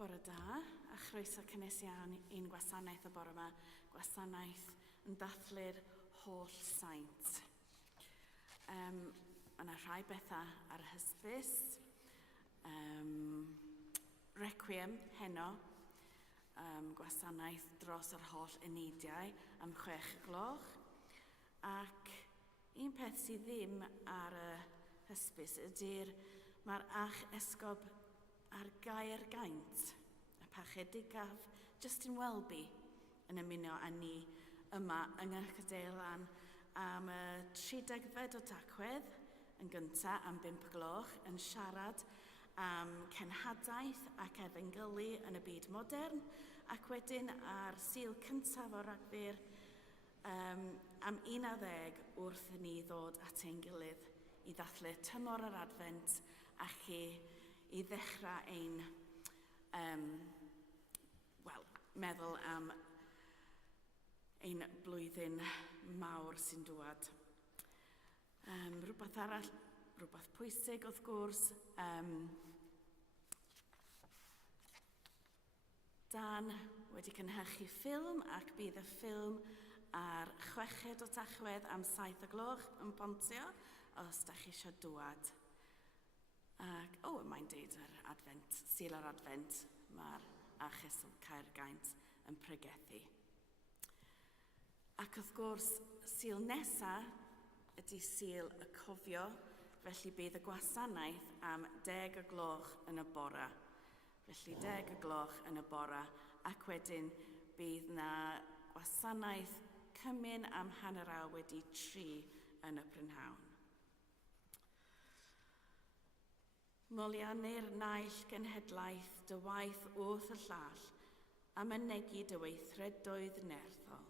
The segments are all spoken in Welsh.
Bore da, a chroeso cynnes iawn i'n gwasanaeth y bore yma, gwasanaeth yn dathlu'r holl saint. Yna rhai bethau ar y hysbys, Requiem heno, gwasanaeth dros yr holl uneidiau am 6:00, ac un peth sydd ddim ar y hysbys ydy'r mae'r ach esgob ar Gaer Gaint, y pachedigaf Justin Welby yn ymuno â ni yma yng Nghaerdydd am y 30fed o Tachwedd yn gyntaf am 5:00 yn siarad am cenhadaeth ac efengylu yn y byd modern, ac wedyn ar Sul cyntaf o Ragfyr am 11 wrth i ni ddod at ein gilydd i ddathlu tymor yr Advent a chi i ddechrau ein meddwl am ein blwyddyn mawr sy'n dŵad. Rhywbeth arall, rhywbeth pwysig wrth gwrs, Dan wedi cynhyrchu ffilm ac bydd y ffilm ar 6 o Tachwedd am 7:00 yn Pontio, os da chi eisiau dŵad. Ac, mae'n deud yr Advent, Sul yr Advent, mae'r achos o Caer Gaint yn pregethu. Ac wrth gwrs, Sul nesaf ydy Sul y Cofio, felly bydd y gwasanaeth am 10:00 yn y bore. Felly 10:00 yn y bore, ac wedyn bydd na gwasanaeth cymun am 3:30 yn y prynhawn. Molianir naill genhedlaeth dy waith wrth y llall, a mynegu dy weithredoedd nerthol.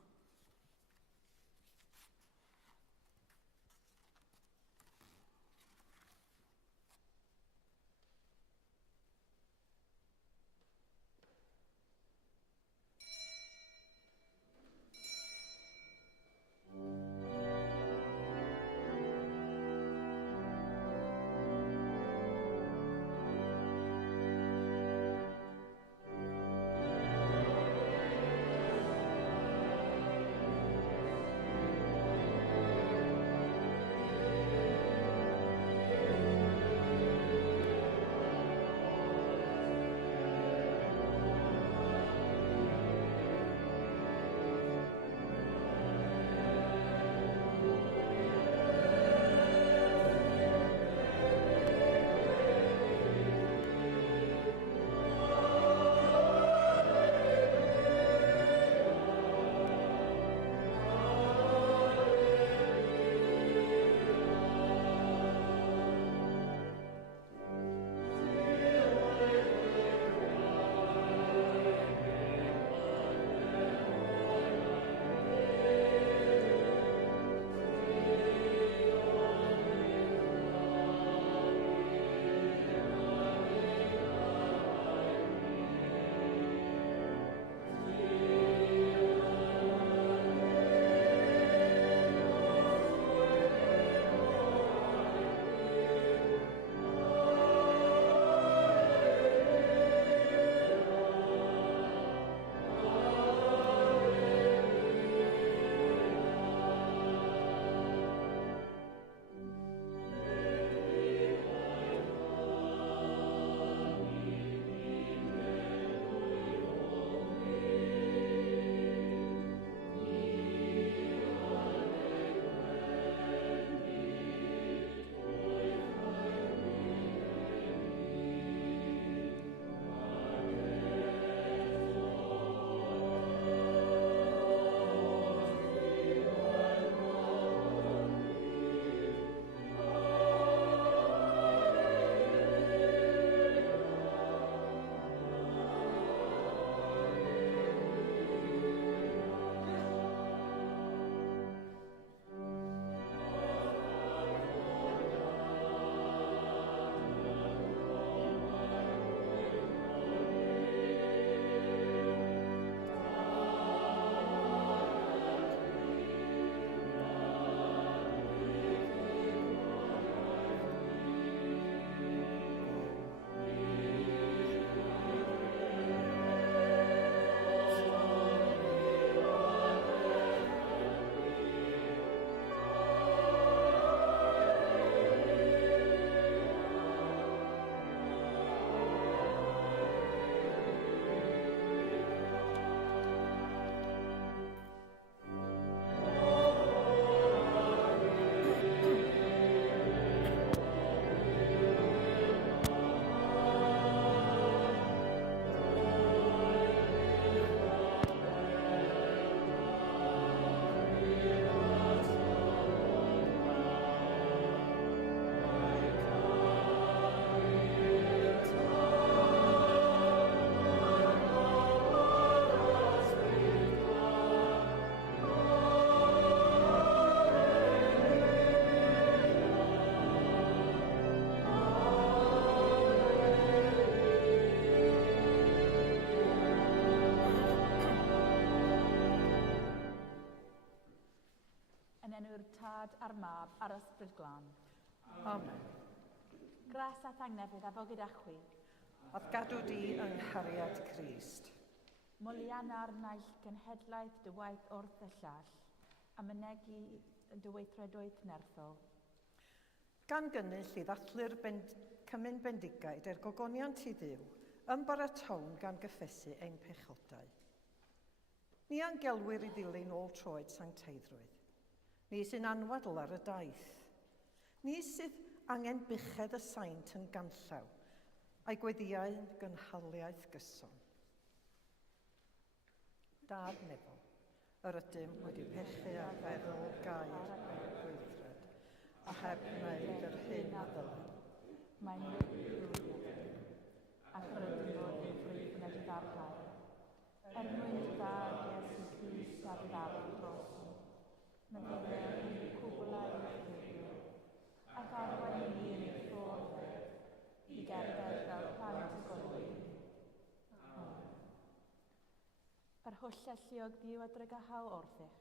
yn enw'r Tad a'r Mab a'r Ysbryd Glân. Amen. Gras a thangnefydd a fo gyda chwi. Ath gadw di yng nghariad Crist. Molian ar naill genhedlaeth dy waith wrth y llall, a mynegu dy weithredoedd nerthol. Gan gynnull i ddathlu'r cymyn bendigaid er gogoniant i ddiw, ymbaratown gan gyffesu ein pechodau. Ni angelwyr i ddilyn ôl troed sancteiddrwydd. Ni sy'n anwadl ar y daith. Ni sydd angen buched y saint yn ganllaw, a'i gweddiau gynhaliaeth gyson. Dad meddwl, yr ydym wedi pechu a feddwl gair gweithred, a heb wneud yr hyn a ddylen. Mae'n rwydd ac yr ydym fod yn ffrwyth yn edrych arfer. Mwyn y dad Iesu Crist a ddarf dros ni. Meddylau'r yn cwblau y ffrwydd, ac arwain ni yn ei ffordd i gerdded fel plant y golygu. Yr hwll elliog ddiw a drygahau wrthych,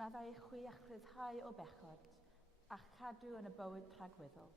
meddai eich chwi a chryddhau o bechod, a'ch cadw yn y bywyd rhagweddol.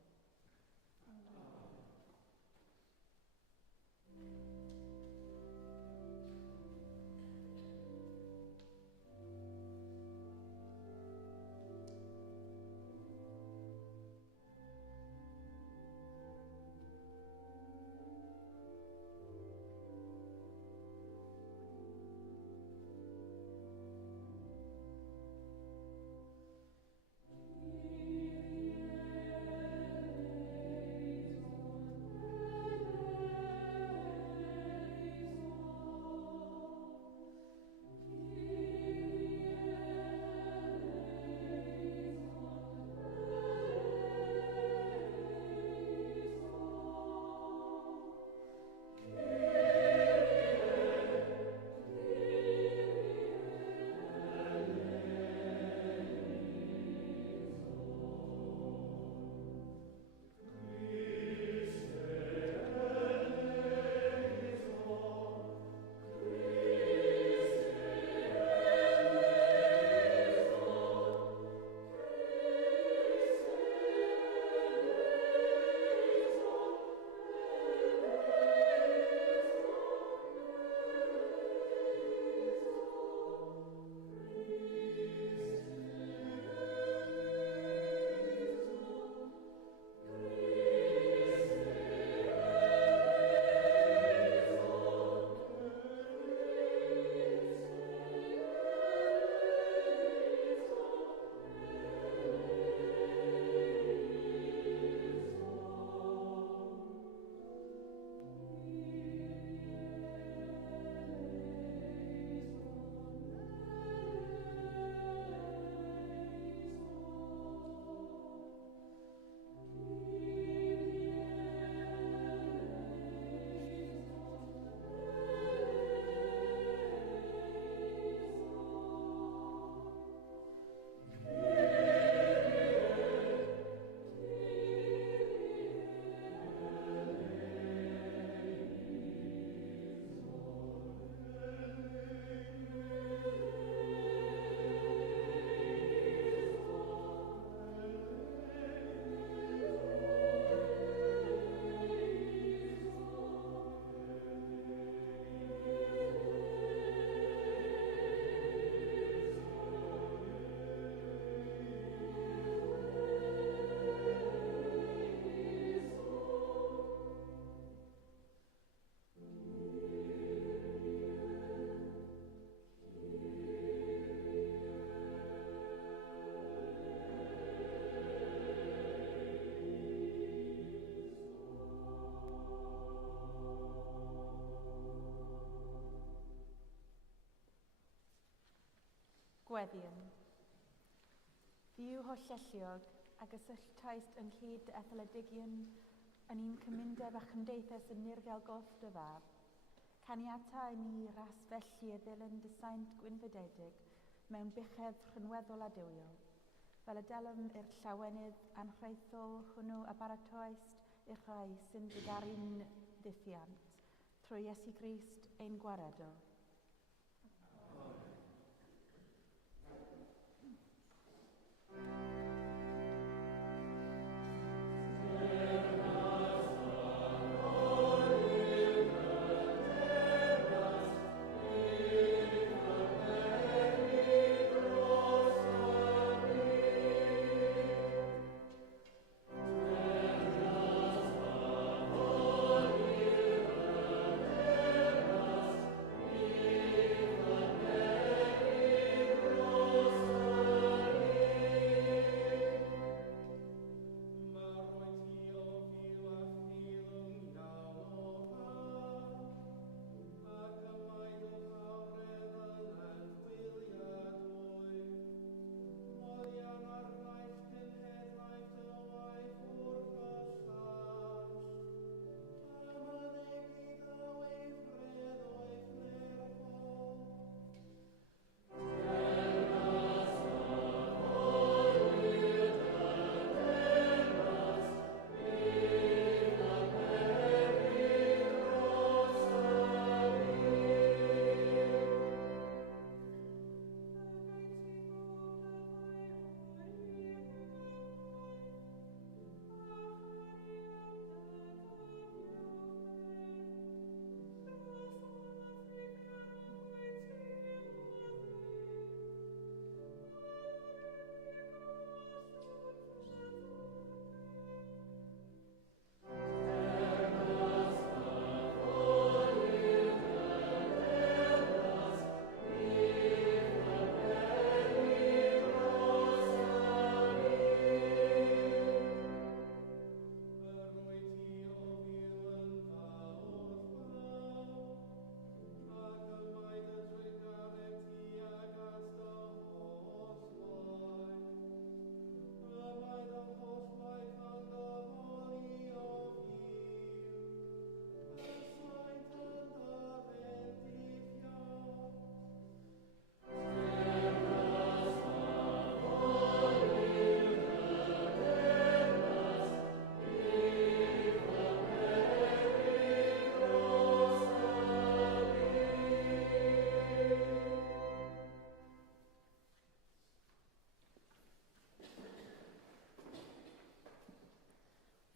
Gweddion. Fyw hollelliog a gysylltais ynghyd etholedigion yn un cymundeb a chymdeithas yn nirgael goll dy fab. Caniatau ni ras felly y ddilyn dy saint gwynfydedig mewn buchedd rhynweddol a diwiol. Fel y delym i'r llawenydd anchreithol hwnnw a baratoes i'r rhai sy'n digaru'n ddiffiant, trwy Iesu Grist ein gwaredol.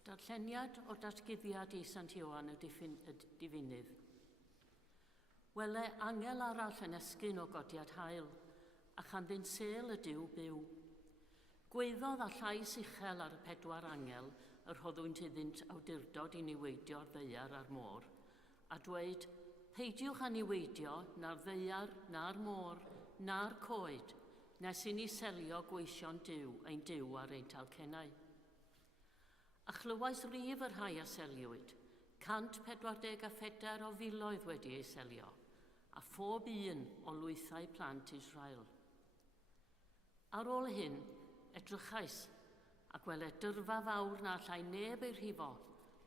Darlleniad o datguddiad i Sant Ioan y Diffunydd. Wele angel arall yn esgyn o godiad hael, a chanddynt sel y diw byw. Gweiddodd a llais uchel ar y 4 angel, yr hoddwynt iddynt awdurdod i niweidio'r ddeiar a'r môr, a dweud, peidiwch â niweidio na'r ddeiar, na'r môr, na'r coed, nes i ni selio gweision diw, ein diw ar ein talcennau. A chlywais rif yr rhai a seliwyd, 144 o filoedd wedi ei selio, a phob un o lwythau plant Israel. Ar ôl hyn, edrychais, ac wele dyrfa fawr na allai neb ei rhifo,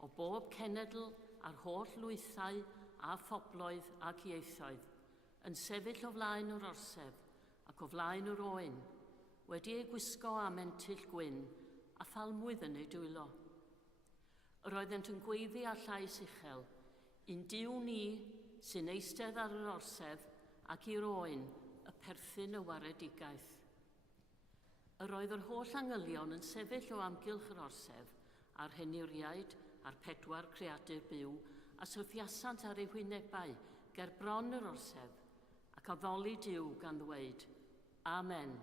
o bob cenedl a'r holl lwythau a phobloedd ac ieithoedd, yn sefyll o flaen yr orsedd ac o flaen yr oen, wedi ei gwisgo a mentyll gwyn a phalmwydd yn ei dwylo. Yr oeddent yn gweiddi a llais uchel, un diw ni sy'n eistedd ar yr orsedd ac i'r oen y perthyn y waredigaeth. Yr oedd yr holl angylion yn sefyll o amgylch yr orsedd a'r henuriaid a'r 4 creadur byw a syrthiasant ar eu hwynebau ger bron yr orsedd ac addoli diw gan ddweud, Amen.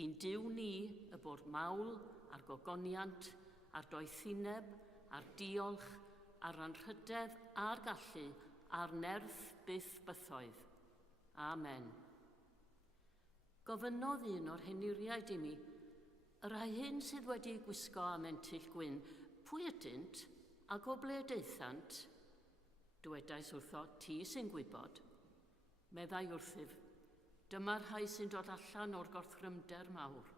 Un diw ni y bod mawl a'r gogoniant, a'r doethineb, a'r diolch, a'r anrhydedd a'r gallu, a'r nerth byth bythoedd. Amen. Gofynnodd un o'r henuriaid i mi, yr rhai hyn sydd wedi gwisgo a mentyll gwyn, pwy ydynt ac o ble daethant? Dywedais wrtho, ti sy'n gwybod. Meddai wrthyf, dyma'r rhai sy'n dod allan o'r gorthrymder mawr.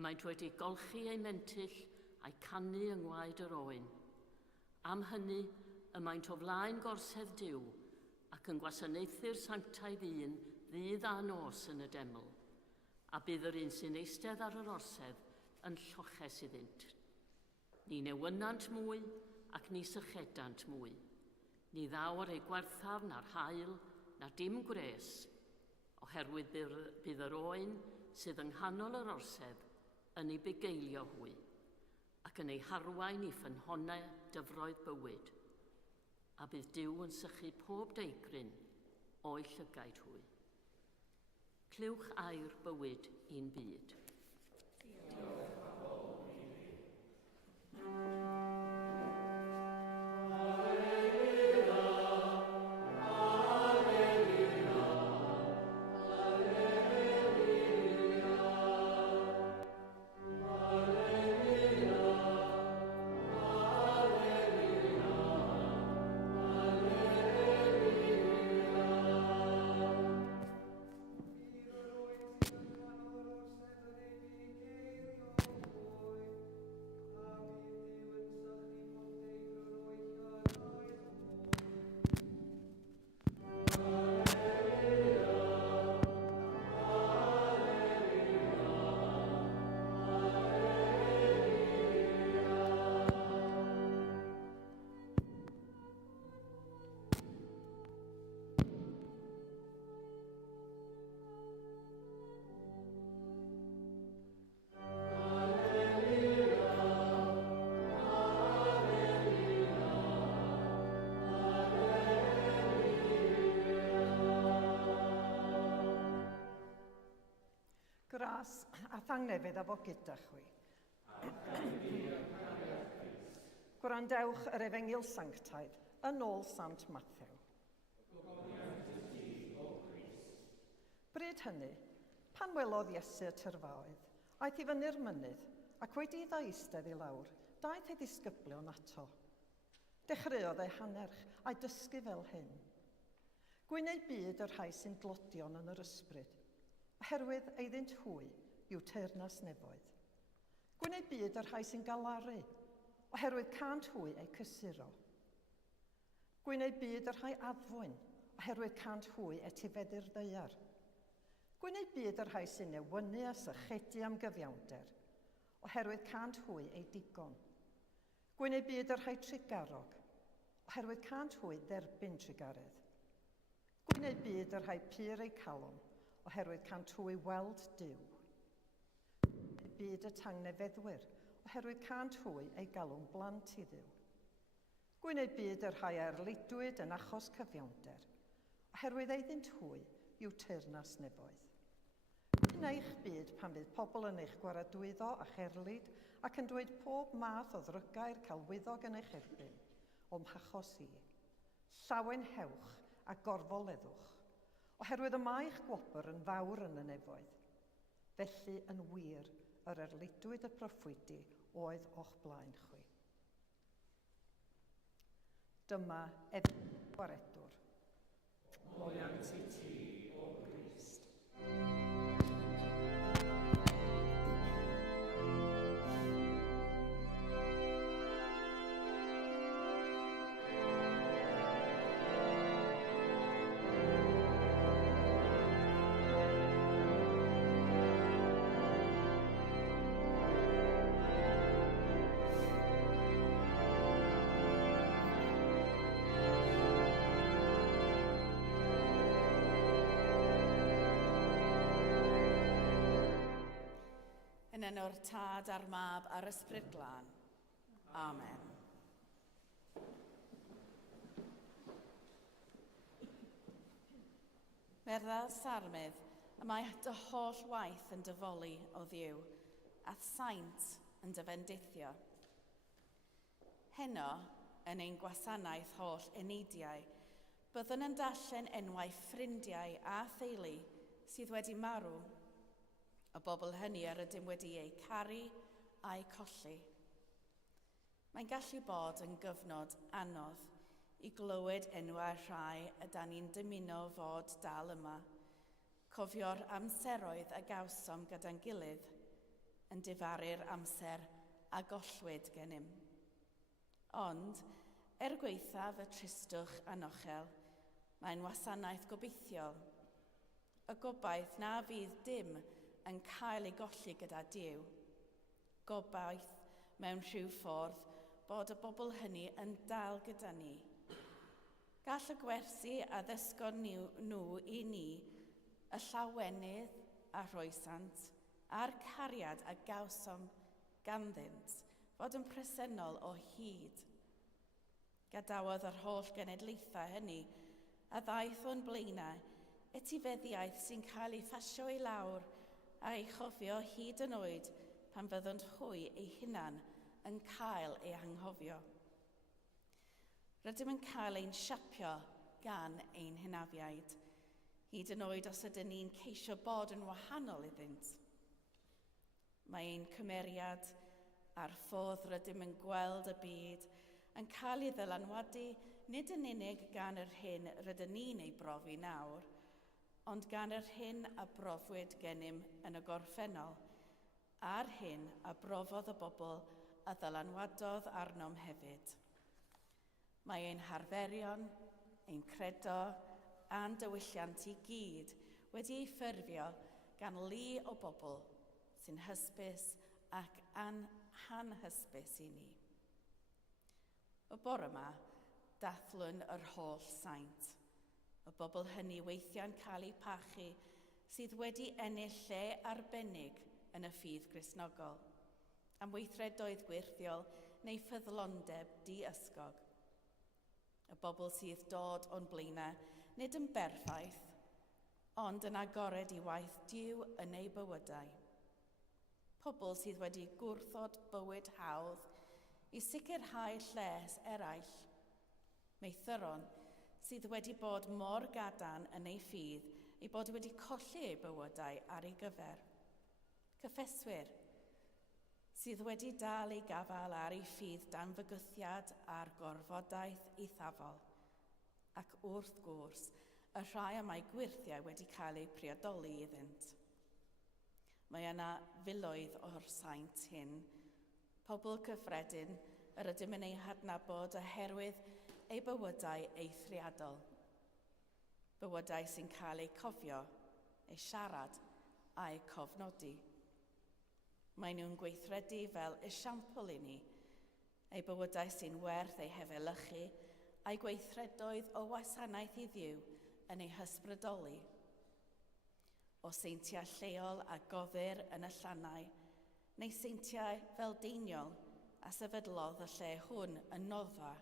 Ymaent wedi golchi ei mentyll a'i canu yng ngwaed yr oen. Am hynny, ymaent o flaen gorsedd diw ac yn gwasanaethu'r sanctaidd un ddydd a nos yn y deml, a bydd yr un sy'n eistedd ar yr orsedd yn lloches iddynt. Ni newynant mwy ac ni sychedant mwy. Ni ddaw ar ei gwerthaf na'r hael, na dim gwres, oherwydd bydd yr oen sydd yng nghanol yr orsedd yn ei bugeilio hwy, ac yn ei harwain i ffynhonnau dyfroedd bywyd, a bydd Duw yn sychu pob deigryn o'i llygaid hwy. Clywch air bywyd i'n byd. Gras a thangnefydd a fo gyda chwi. Gwrandewch yr Efengil Sanctaidd yn ôl Sant Matthew. Bryd hynny, pan welodd Iesu y tyrfaoedd, aeth i fyny'r mynydd ac wedi iddo eistedd i lawr, daeth ei ddisgyblion ato. Dechreuodd ei hanerch a'i dysgu fel hyn. Gwyneu byd yr rhai sy'n dlodion yn yr ysbryd, oherwydd eiddynt hwy yw teyrnas nefoedd. Gwyneu byd yr rhai sy'n galaru, oherwydd cant hwy ei cysuro. Gwyneu byd yr rhai addfwyn, oherwydd cant hwy etifeddu'r ddeiar. Gwyneu byd yr rhai sy'n newynu a sychedu am gyfiawnder, oherwydd cant hwy ei digon. Gwyneu byd yr rhai trigarog, oherwydd cant hwy dderbyn trigaredd. Gwyneu byd yr rhai pyr eu calon, oherwydd cant hwy weld Duw. Gwyneu byd y tangnefeddwyr, oherwydd cant hwy ei galw'n blant i Dduw. Gwneud byd yr rhai arludwyd yn achos cyfiawnder, oherwydd eiddynt hwy yw teyrnas nefoedd. Yn eich byd pan bydd pobl yn eich gwaradwyddo a cherlid ac yn dweud pob math o ddrygair celwyddog yn eich erbyn, o'm hachos i. Llawen hewch a gorfoleddwch, oherwydd y mae eich gwobr yn fawr yn y nefoedd. Felly yn wir, yr arludwyd y proffwydi oedd o'ch blaen chwi. Dyma gwaredwr. Gloriant i ti, o Grist. Yn enw'r Tad a'r Mab a'r Ysbryd Glân. Amen. Merddal Sarmydd, y mae dy holl waith yn dyfolu o Dduw, a'r saint yn dyfendithio. Heno, yn ein gwasanaeth holl uneidiau, byddwn yn darllen enwau ffrindiau a theulu sydd wedi marw, y bobl hynny ar ydym wedi eu caru a'i colli. Mae'n gallu bod yn gyfnod anodd i glywed enwau rhai ydan ni'n dymuno fod dal yma, cofio'r amseroedd a gawsom gyda'n gilydd, yn difaru'r amser a gollwyd gennym. Ond, gweithaf y tristwch anochel, mae'n wasanaeth gobeithiol. Y gobaith na fydd dim yn cael ei golli gyda Duw. Gobaith mewn rhyw ffordd bod y bobl hynny yn dal gyda ni. Gall y gwersi a ddysgon nhw i ni y llawenydd a rhoesant a'r cariad a gawsom ganddynt fod yn presennol o hyd. Gadawodd yr holl genedlaethau hynny a ddaeth o'n blaenau etifeddiaeth sy'n cael ei ffasio i lawr a ei chofio hyd yn oed pan fyddant hwy eu hunan yn cael ei anghofio. Rydym yn cael ein siapio gan ein hynafiaid, hyd yn oed os ydyn ni'n ceisio bod yn wahanol iddynt. Mae ein cymeriad a'r ffordd rydym yn gweld y byd yn cael ei ddylanwadu nid yn unig gan yr hyn rydyn ni'n ei brofi nawr, ond gan yr hyn a brofwyd gennym yn y gorffennol, a'r hyn a brofodd y bobl a ddylanwadodd arnom hefyd. Mae ein harferion, ein credo a'n dywylliant i gyd wedi ei ffurfio gan lu o bobl sy'n hysbys ac anhysbys i ni. Y bore yma, dathlwn yr holl saint. Y bobl hynny weithiau'n cael eu pachu sydd wedi ennill lle arbennig yn y ffydd Gristnogol, am weithredoedd gwirthiol neu ffyddlondeb di-ysgog. Y bobl sydd dod o'n blaenau nid yn berffaith, ond yn agored i waith Duw yn ei bywydau. Pobl sydd wedi gwrthod bywyd hawdd i sicrhau lles eraill. Meithron sydd wedi bod mor gadarn yn ei ffydd ei bod wedi colli ei bywydau ar ei gyfer. Cyffeswyr sydd wedi dal ei gafael ar ei ffydd dan fygythiad a'r gorfodaeth eithafol. Ac wrth gwrs, y rhai am ei gwirthiau wedi cael eu priodoli iddynt. Mae yna filoedd o'r saint hyn, pobl cyffredin yr ydym yn ei hadnabod oherwydd ei bywydau eithriadol. Bywydau sy'n cael eu cofio, eu siarad a'u cofnodi. Mae nhw'n gweithredu fel esiampl i ni, eu bywydau sy'n werth eu hefelychu, a'i gweithredoedd o wasanaeth i Dduw yn ei hysbrydoli. O seintiau lleol a gofyr yn y llannau, neu seintiau fel deiniol a sefydlodd y lle hwn yn noddfa,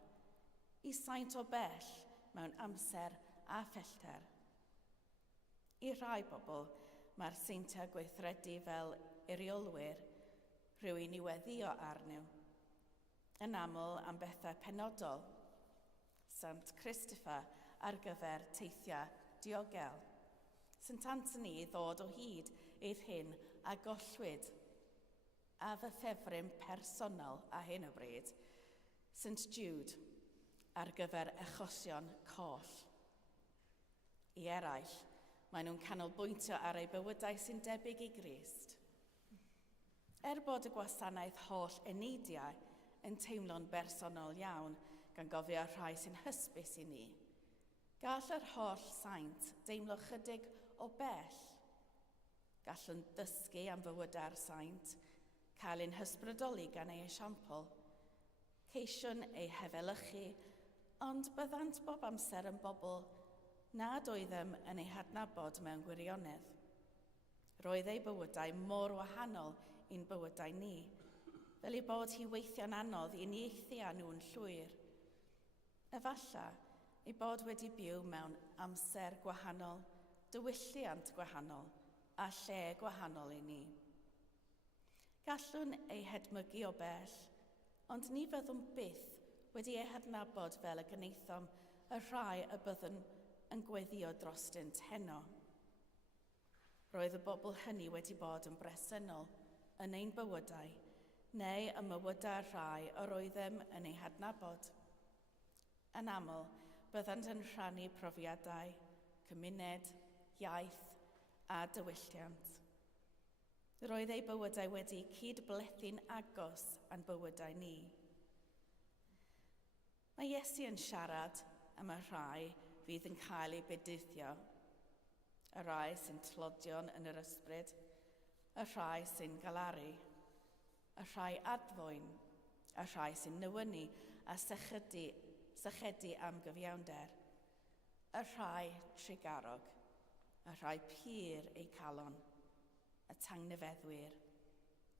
i saint o bell mewn amser a phellter. I rai bobl, mae'r seintiau gweithredu fel eiriolwyr, rhywun i weddio arnyn nhw. Yn aml am bethau penodol, Sant Christopher ar gyfer teithiau diogel. St Anthony ddod o hyd i'r hyn a gollwyd. A fy ffefryn personol a hyn o bryd, St Jude ar gyfer achosion coll. I eraill, maen nhw'n canolbwyntio ar ei bywydau sy'n debyg i Grist. Bod y gwasanaeth holl eneidiau yn teimlo'n bersonol iawn gan gofio rhai sy'n hysbys i ni, gall yr holl saint deimlo chydig o bell. Gallwn ddysgu am fywydau'r saint, cael ein hysbrydoli gan ei esiampl, ceisiwn ei hefelychu, ond byddant bob amser yn bobl nad oeddem yn ei hadnabod mewn gwirionedd. Roedd ei bywydau mor wahanol i'n bywydau ni, fel ei bod hi weithio'n anodd i nieithi â nhw'n llwyr. Efalla, ei bod wedi byw mewn amser gwahanol, diwylliant gwahanol a lle gwahanol i ni. Gallwn ei hedmygu o bell, ond ni fyddwn byth wedi ei hadnabod fel y gneithom y rhai y byddwn yn gweddio drostynt heno. Roedd y bobl hynny wedi bod yn bresennol yn ein bywydau, neu y mywydau'r rhai yr oeddem yn ei hadnabod. Yn aml, byddant yn rhannu profiadau, cymuned, iaith a diwylliant. Roedd ei bywydau wedi cydblethu'n agos a'n bywydau ni. Mae Iesu yn siarad am y rhai fydd yn cael ei bedyddio, y rhai sy'n tlodion yn yr ysbryd, y rhai sy'n galaru, y rhai adfoen, y rhai sy'n nywynu a sychedu am gyfiawnder, y rhai trigarog, y rhai pur eu calon, y tangnefeddwyr,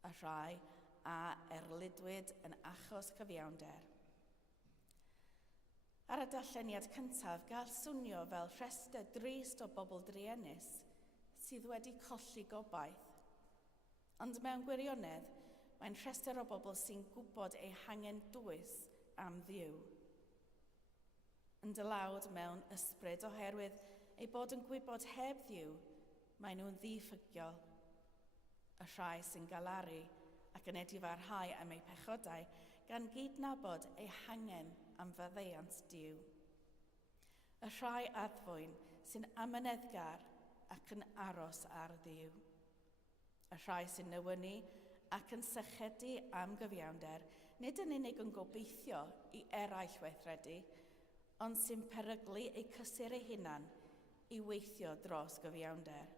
y rhai a erludwyd yn achos cyfiawnder. Ar y darlleniad cyntaf, gall swnio fel rhestr drist o bobl druenus sydd wedi colli gobaith. Ond mewn gwirionedd, mae'n rhestr o bobl sy'n gwybod eu hangen dwys am Dduw. Yn dylawd mewn ysbryd oherwydd eu bod yn gwybod heb Dduw, maen nhw'n ddiffygiol. Y rhai sy'n galaru ac yn edifarhau am eu pechodau gan gydnabod eu hangen am faddeuant Duw. Y rhai adfoen sy'n amyneddgar ac yn aros ar Dduw. Y rhai sy'n nywynu ac yn sychedu am gyfiawnder, nid yn unig yn gobeithio i eraill weithredu, ond sy'n peryglu eu cysur eu hunan i weithio dros gyfiawnder.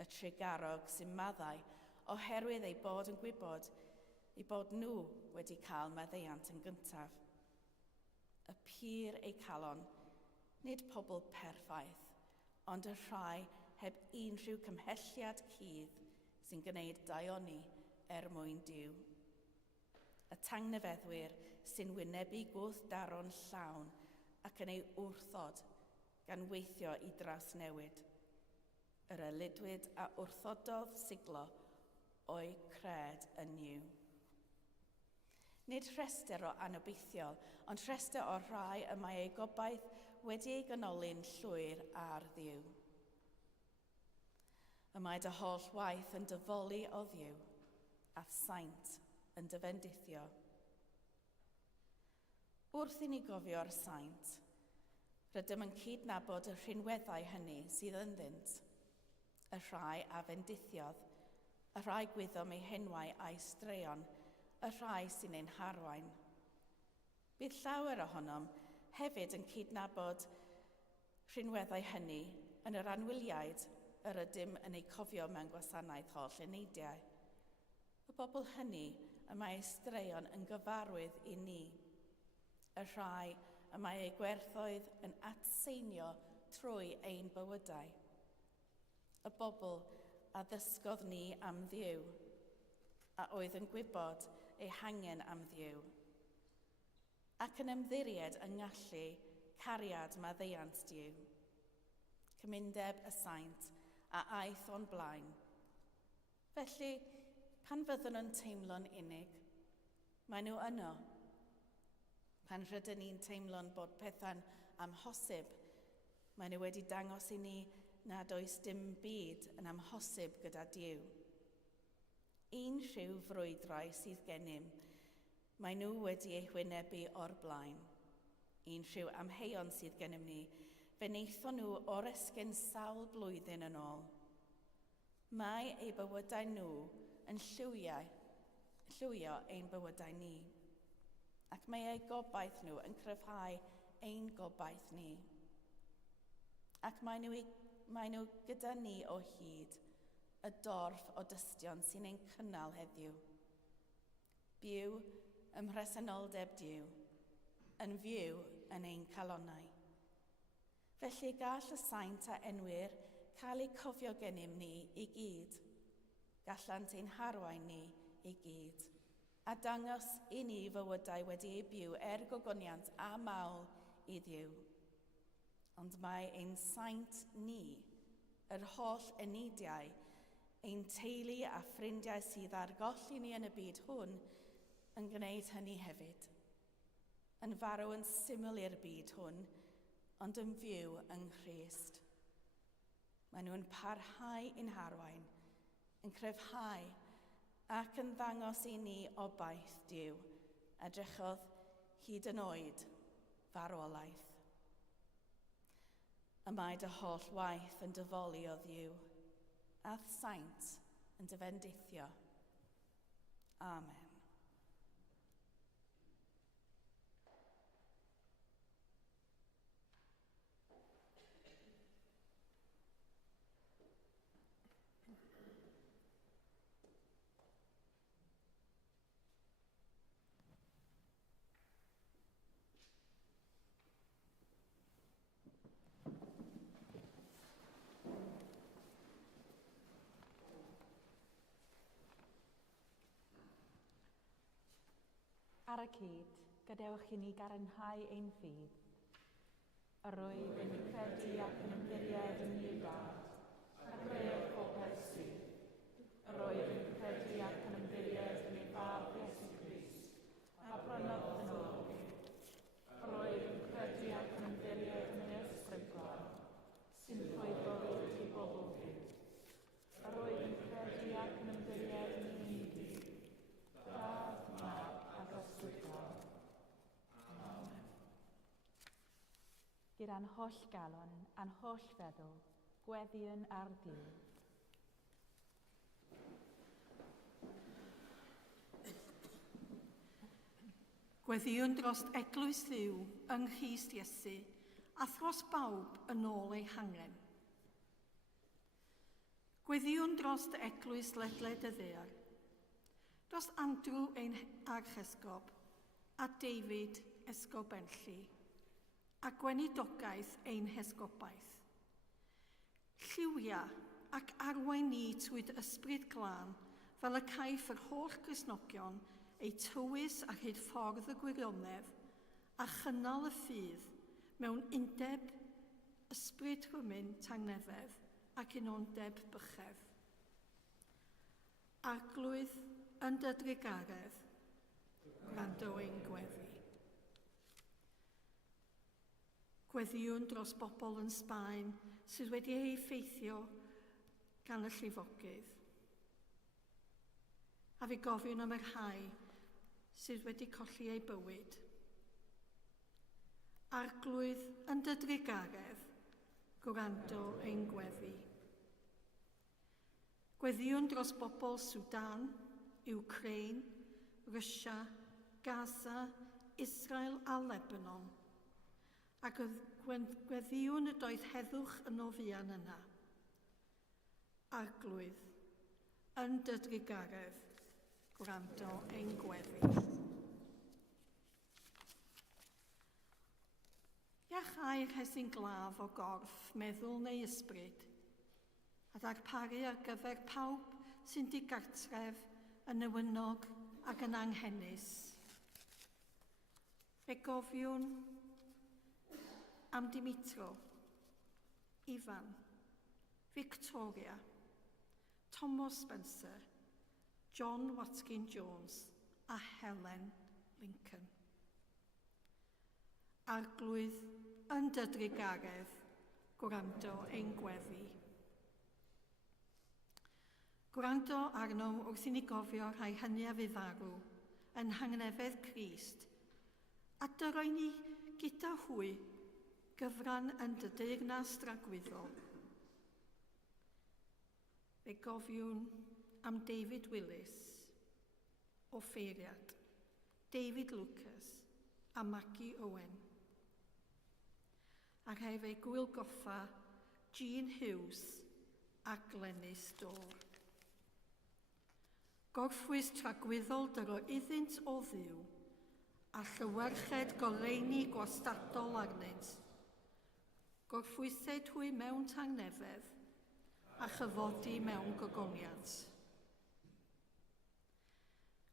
Y trigarog sy'n maddau oherwydd eu bod yn gwybod eu bod nhw wedi cael maddeuant yn gyntaf. Y pur eu calon, nid pobl perffaith, ond y rhai heb unrhyw cymhelliad cudd sy'n gwneud daioni mwyn Duw. Y tangnefeddwyr sy'n wynebu gwrthdaron llawn ac yn ei wrthod gan weithio i drawsnewid. Yr eludwyd a wrthododd siglo o'i cred yn Niw. Nid rhestr o anobeithiol, ond rhestr o rhai y mae ei gobaith wedi ei ganoli'n llwyr ar Dduw. Y mae dy holl waith yn dyfolu o Dduw, a saint yn dyfendithio. Wrth i ni gofio'r saint, rydym yn cydnabod y rhinweddau hynny sydd ynddynt. Y rhai a fendithiodd, y rhai gwyddom eu henwau a'i straeon, y rhai sy'n ein harwain. Bydd llawer ohonom hefyd yn cydnabod rhinweddau hynny yn yr anwyliaid yr ydym yn ei cofio mewn gwasanaeth holl eneidiau. Y bobl hynny y mae ei straeon yn gyfarwydd i ni. Y rhai y mae ei gwerthoedd yn atseinio trwy ein bywydau. Y bobl a ddysgodd ni am Dduw. a oedd yn gwybod eu hangen am Dduw, ac yn ymddiried yng ngallu cariad maddeuant Dduw, cymundeb y saint a aeth o'n blaen. Felly, pan fyddwn nhw'n teimlo'n unig, maen nhw yno. Pan rydyn ni'n teimlo'n bod pethau'n amhosib, maen nhw wedi dangos i ni nad oes dim byd yn amhosib gyda Duw. Un rhyw frwydrau sydd gennym, maen nhw wedi eu hwynebu o'r blaen. Un rhyw amheuon sydd gennym ni, fe wnaethon nhw o'r esgyn sawl blwyddyn yn ôl. Mae eu bywydau nhw yn llywio ein bywydau ni, ac mae eu gobaith nhw yn cryfhau ein gobaith ni. Ac mae nhw gyda ni o hyd, y dorf o dystion sy'n ein cynnal heddiw. Byw ym mhresenoldeb Duw, yn fyw yn ein calonnau. Felly gall y saint a enwyr cael eu cofio gennym ni i gyd, gallant ein harwain ni i gyd, a dangos i ni fywydau wedi eu byw gogoniant a mawl i Dduw. Ond mae ein saint ni, yr holl enidiau, ein teulu a ffrindiau sydd ar goll i ni yn y byd hwn, yn gwneud hynny hefyd. Yn farw yn syml i'r byd hwn, ond yn fyw yng Nghrist. Maen nhw'n parhau i'n harwain, yn cryfhau ac yn ddangos i ni obaith Duw, edrychodd hyd yn oed farwolaeth. Y mae dy holl waith yn dyfoli o Dduw, a'r saint yn dyfendithio. Amen. Ar y cyd, gadewch i ni garenhau ein ffydd. Yr oedd yn credu ac yn ymddiried yn ei dad, ac greuodd popeth sydd. Yr oedd yn credu ac yn ymddiried yn ei fab Iesu Grist, a prynodd yn ôl. Yr oedd yn credu ac yn ymddiried yn ei ysbrydol, sy'n llwyddo i bobl fyw. Yr oedd yn credu ac yn ymddiried yn ei unig, dad, mab ac ysbrydol. Amen. Gyda'n holl galon a'n holl feddwl, gweddiwn ar Dduw. Gweddiwn dros eglwys Dduw yng Nghrist Iesu a thros bawb yn ôl eu hangen. Gweddiwn dros eglwys ledled y ddaear, dros Andrew ein archesgob a David esgob Benlli, a gweinidogaeth ein hesgobaeth. Lliwia ac arwain ni trwy'r ysbryd glân fel y caiff yr holl Gristnogion eu tywys a hyd ffordd y gwirionedd a chynnal y ffydd mewn undeb ysbryd rhywun tangnefedd ac unondeb bychedd. Arglwydd yn dy drigaredd, gwrando ein gweddi. Gweddiwn dros bobl yn Sbaen sydd wedi ei effeithio gan y llifogydd. A fi gofiwn am yr rhai sydd wedi colli ei bywyd. Arglwydd yn dy drigaredd, gwrando ein gweddi. Gweddiwn dros bobl Sudan, Ukraine, Russia, Gaza, Israel a Lebanon. Ac gweddiwn y doedd heddwch yn o fuan yna. Arglwydd yn dy drigaredd, gwrando ein gweddi. Iachau rhesyn glaf o gorff, meddwl neu ysbryd, a darparu ar gyfer pawb sy'n digartref yn newynog ac yn anghennus. Fe gofiwn am Dimitro, Ifan, Victoria, Thomas Spencer, John Watkin Jones a Helen Lincoln. Arglwydd yn dydru garedd gwrando ein gweddi. Gwrando arno wrth i ni gofio rhai hynny a fu farw yn hangnefedd Crist, a dyroi ni gyda hwy gyfran yn dy deyrnas dragwyddol. Fe gofiwn am David Willis, o Ffeiriad, David Lucas a Maggie Owen. Ac hef ei gwylgoffa Jean Hughes a Glenys Dore. Gorffwys tragwyddol dyro iddynt o ddiw a llywerched goleini gwastadol arnynt. Gorffwysed hwy mewn tangnefedd a chyfodi mewn gogoniant.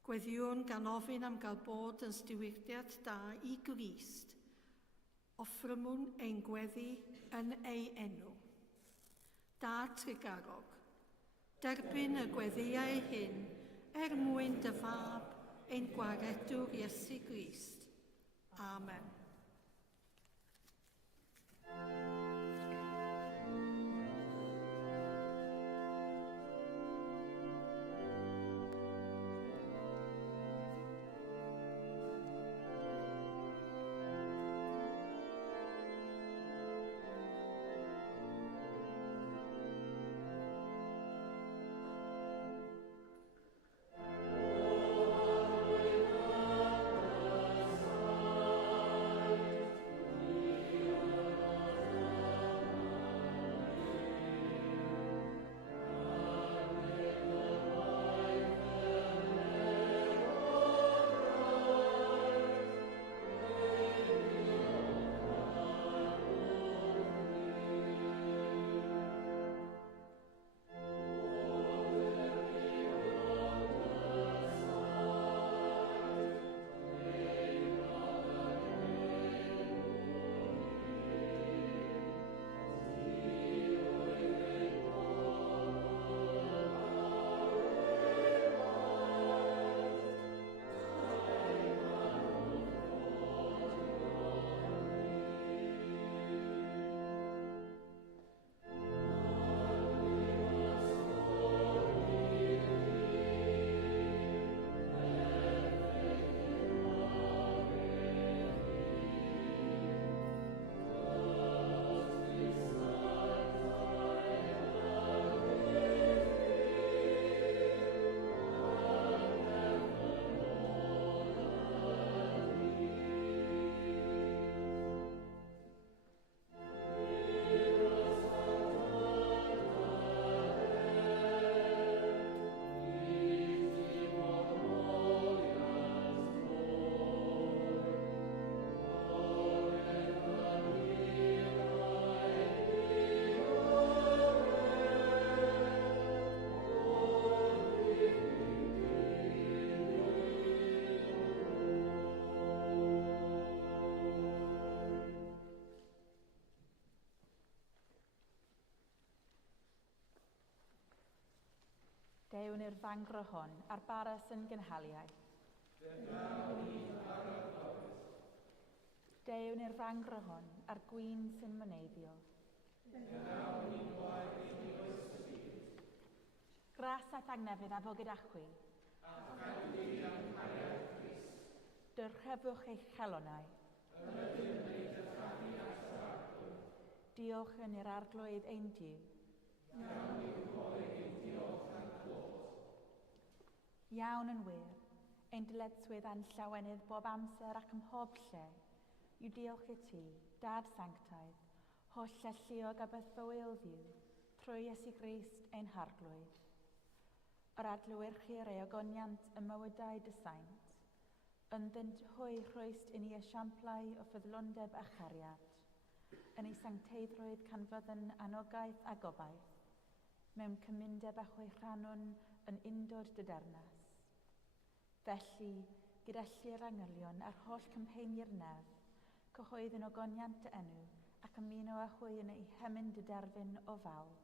Gweddiwn gan ofyn am gael bod yn stiwyrdiad da i Grist, offrymwn ein gweddi yn ei enw. Da Tregarog, derbyn y gweddiau hyn mwyn dy fab ein gwaredwr Iesu Grist. Amen. Dewn i'r fangro hon a'r baras yn gynhaliaeth. Dewn i'r fangro hon a'r gwyn sy'n myneiddio. Gras a tangnefydd a fo gyda chwi. Dyrchefwch eich chelonau. Diolch yn i'r arglwydd ein Diw. Iawn yn wir, ein dyletswydd a'n llawenydd bob amser ac ym mhob lle, yw diolch i ti, Dad Sanctaidd, holl lluog a bythwyl ddiw, trwy Iesu Grist ein harglwydd. Yr adlewyrchir ei ogoniant y mywydau dysaint, ynddynt hwy rhwyst i ni esiamplau o ffyddlondeb a chariad, yn ei sancteiddrwydd canfydden anogaeth a gobaith, mewn cymundeb a chwychranwn yn undod dy dernas, Felly, gyda llir angylion a'r holl cymheini'r nef, cyhoeddwn ogoniant y enw ac ymuno â hwy yn ei hemyn dy derfyn o fawl.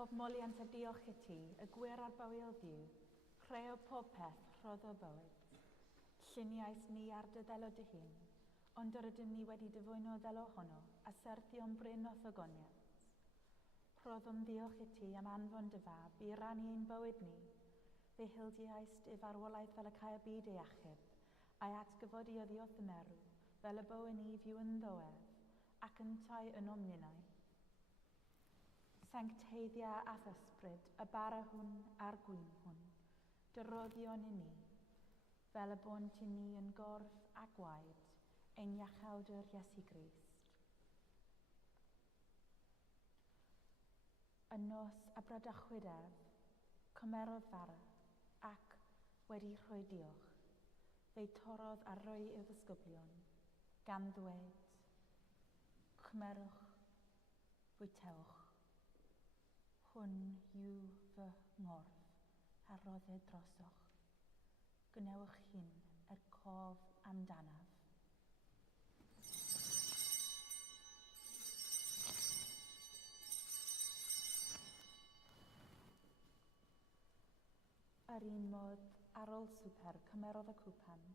Pob moliant a diolch i ti, y gwir ar bywyd ddiw, rhai o pob peth rhodd o bywyd. Lluniais ni ar dy ddelo dy hun, ond yr ydym ni wedi dyfwyno ddelo honno, a serthion bryn o thogoniant. Rhoddom ddiolch i ti am anfon dy fab i rannu ein bywyd ni, fe hildiais dy farwolaeth fel y cae y byd ei achub, a'i atgyfod i oddi wrth y merw, fel y bywyd ni fyw yn ddoedd, ac yn tai yn omninau. Sancteiddia ath ysbryd, y bara hwn a'r gwyn hwn, dyroddion i ni, fel y bont i ni yn gorff a gwaed, ein iachawdur Iesu Grist. Y nos a brydachwyd ef, cymerodd fara, ac wedi rhoi diolch, fe'i torodd a rhoi i'w ddisgyblion, gan ddweud, cymerwch, fwytewch. Hwn yw fy ngorff a rodded drosoch. Gwnewch hyn cof amdanaf. Yr un modd ar ôl swper cymerodd y cwpan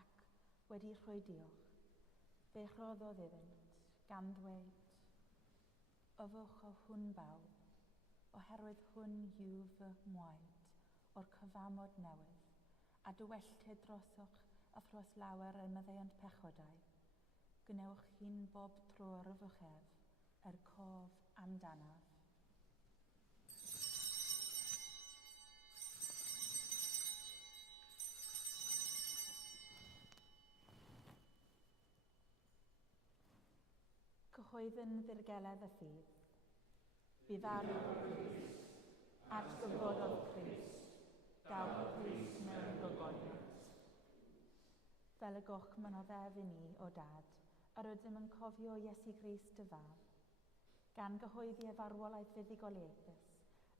ac wedi rhoi diolch, fe rhoddodd iddynt gan ddweud, yfwch o hwn bawb, oherwydd hwn yw fy mwaed o'r cyfamod newydd, a dywelltid drosoch a thros lawer y myddeiant pechodau. Gwnewch chi'n bob tro rhyfwch ef, cof amdanaf. Cyhoedden ddirgeledd y ffydd. Bu farw at gyfrododd Crist, daw Crist mewn gogoniant. Fel y goch mynoddef i ni o dad, yr ydym yn cofio Iesu Grist dy fab, gan gyhoeddi y farwolaeth fuddugoliaethus,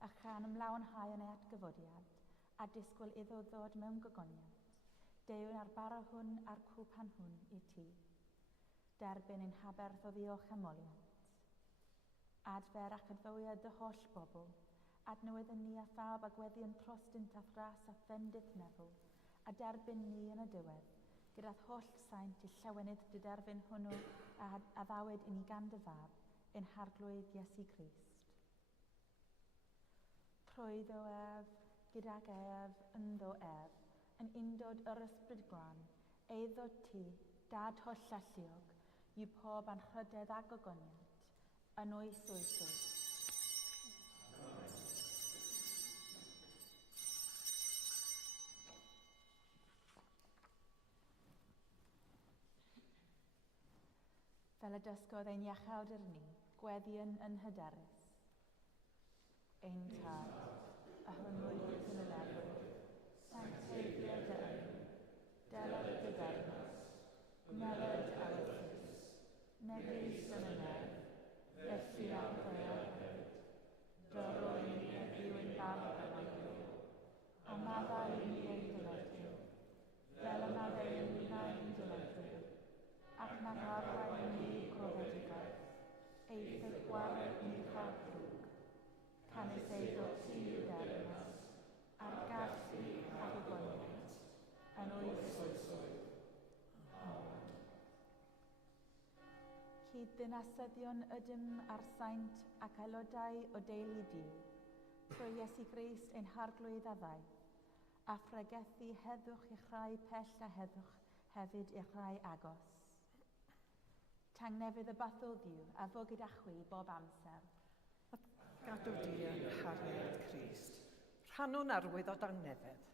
a chan ymlawnhau yn ei atgyfodiad, a disgwyl iddo ddod mewn gogoniant, dewn ar bara hwn a'r cwpan hwn i ti. Derbyn ein haberth o ddiolch amoliant. Adfer ac adfywiad dy holl bobl, adnewydden ni a phawb agweddion prostynt a thras a phendith meddwl, a derbyn ni yn y diwedd, gyda'r holl saint i llawenydd dy derbyn hwnnw a addawyd i ni gan dy fab, yn harglwydd Iesu Grist. Trwydd o ef, gydag ef, ynddo ef, yn undod yr ysbryd glân, eiddo ti, dad holl alluog, yw pob anrhydedd a gogoniant, yn oes oesoedd. Fel y dysgodd ein iachawdur ni, gweddion yn hyderus. Ein tad, a hwnnwyd yn y nefyd, sancteiddiodd dy enw, deled dy bernas, neled a wythus, megis yn y nef, felly am ddeod, dorwyn ni heddiw yn bardd am aelio, a maddau ni ein dyledu, fel yna ddeyn ni'n dyledu, ac na garwain ni profedigaeth, eithaf gwared ni chawdrwg, canys eiddo ti dermas, a'r gallu a gogoniant, yn oes oesoedd. Cyd-ddinasyddion ydym ar saint ac aelodau o deulu Duw, trwy Iesu Grist ein harglwydd a ddaeth, a phregethu heddwch i'ch rhai pell a heddwch hefyd i'ch rhai agos. Tangnefydd y bathol Dduw a fo gyda chwi bob amser. Gadw di yn hariad Crist. Rhannwn arwydd o dangnefedd.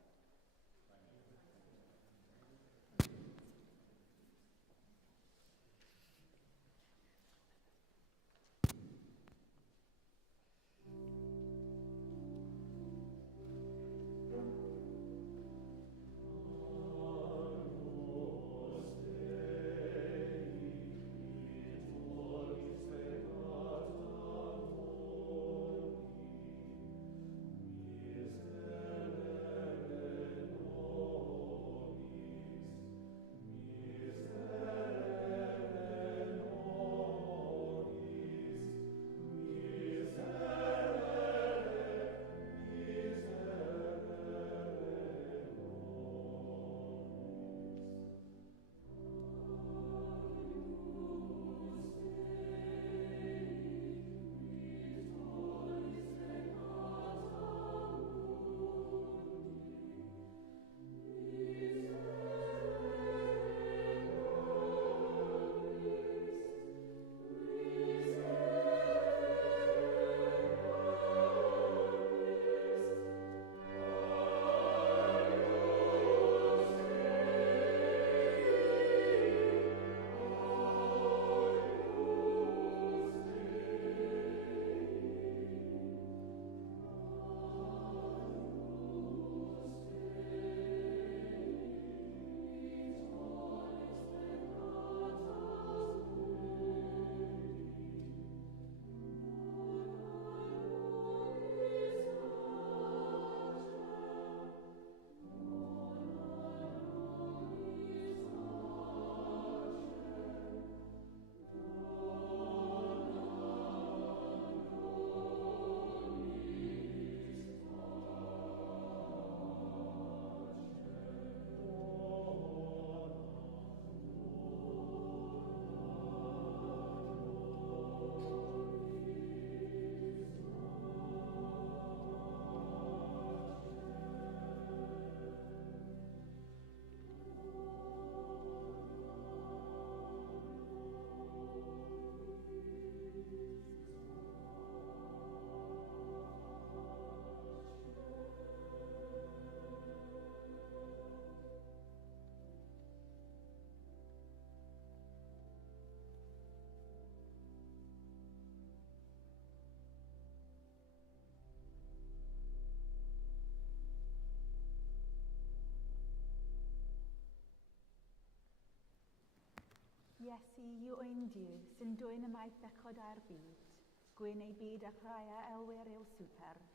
Is there Iesu yw ein Diw sy'n dwyn y maith bechod â'r byd. Gwyn ei byd a chrau a elwyr i'w swper.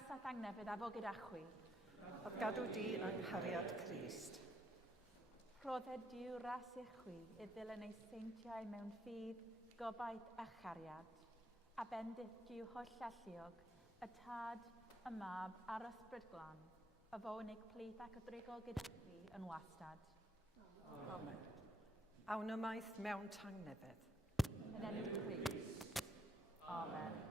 rasaeth angnefydd a fo gyda chwi. A gadw di yng nghariad Crist. Rhodded diw ras i'ch chwi i ddilyn ei seintiau mewn ffydd, gobaith a chariad. A bendith diw holl alluog, y tad, y mab a'r ysbryd glan, y fo unig plith ac ydrigol gyda chi yn wastad. Amen. Awn ymaith mewn tangnefedd. Yn enw Crist. Amen.